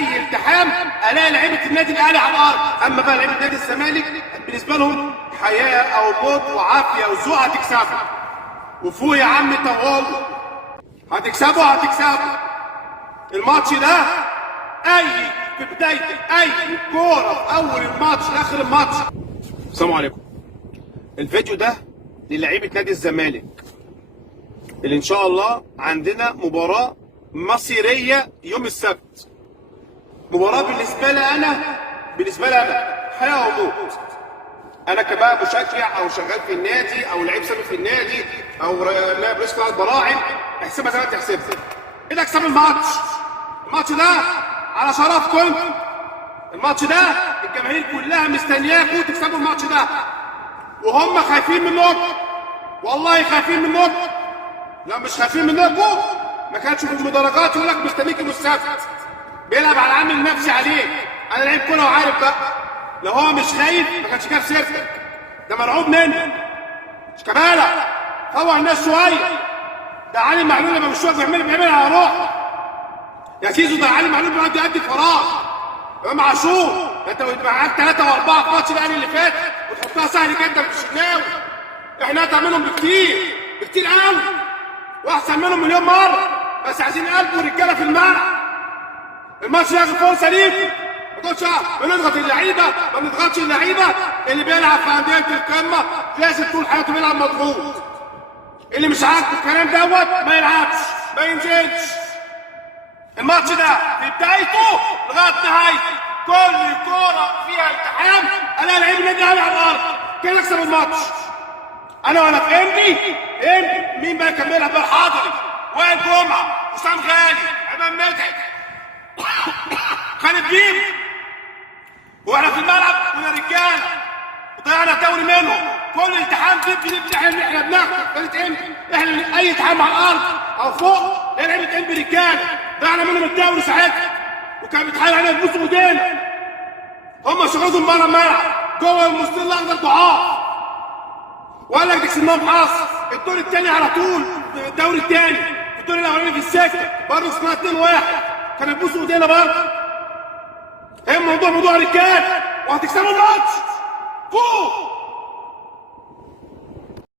اي التحام الاقي لعيبه النادي الاهلي على الارض. اما بقى لعيبه نادي الزمالك بالنسبه لهم حياه او موت وعافيه وذوق. هتكسبوا وفوق يا عم طوال، هتكسبوا الماتش ده. اي في بدايه اي كوره في اول الماتش لاخر الماتش. السلام عليكم. الفيديو ده للعيبه نادي الزمالك اللي ان شاء الله عندنا مباراه مصيريه يوم السبت. مباراه بالنسبه لي انا حياه وموت. انا كبقى مشجع او شغال في النادي او لعيب سابق في النادي او نائب رئيس قطاع البراعم، احسبها زي ما تحسبها. كده اكسب الماتش ده على شرفكم. الماتش ده الجماهير كلها مستنياكم تكسبوا الماتش ده، وهم خايفين منكم، والله خايفين منكم. لو مش خايفين منكم ما كانش في المدرجات يقول لك مستنيك يوم السبت. بيلعب على العامل النفسي عليك. انا لعيب كوره وعارف بقى، لو هو مش خايف ما كانش جاب سيرتك. ده مرعوب منه. مش كمالة فوق الناس شويه. ده علي معلول لما مش واقف بيعمل على روحه يا سيزو. ده علي معلول بيقعد يأدي فراغ. امام عاشور انت معاك 3 و4 في ماتش الاهلي اللي فات وتحطها سهل جدا في الشناوي. احنا اقدر منهم بكتير قوي واحسن منهم مليون مره، بس عايزين قلب ورجاله في الملعب. الماتش ياخد فرصه ليكم. ما تقولش بنضغط اللعيبه، ما بنضغطش اللعيبه. اللي بيلعب في انديه القمه لازم طول حياته بيلعب مضغوط. اللي مش عاجبه الكلام دوت ما يلعبش، ما ينزلش. الماتش ده في بدايته لغايه نهايته كل كوره فيها التحام الاقي لعيب النادي الاهلي على الارض كده يكسب الماتش. انا فهمني مين بقى كان بيلعب بقى؟ حاضري، وائل جمعه، حسام غالي، امام مدحت، خالد بيب. واحنا في الملعب كنا رجاله وضيعنا الدوري منهم. كل التحام دي احنا بناخد فرقه احنا اي التحام على الارض او فوق ده لعيبه رجاله. ضيعنا منهم الدوري ساعتها وكان بيتحايل علينا يبوسوا ايدينا. هم شغلهم بره الملعب، جوه المستطيل الاخضر ضعاف. وقال لك دي كسبناهم حصر. الدور الثاني على طول الدوري الثاني، الدور الاولاني في السكه برضه كسبنا 2-1. كانوا يبوسوا ايدينا برضه. هي موضوع رجال وهتكسبوا الماتش. فوق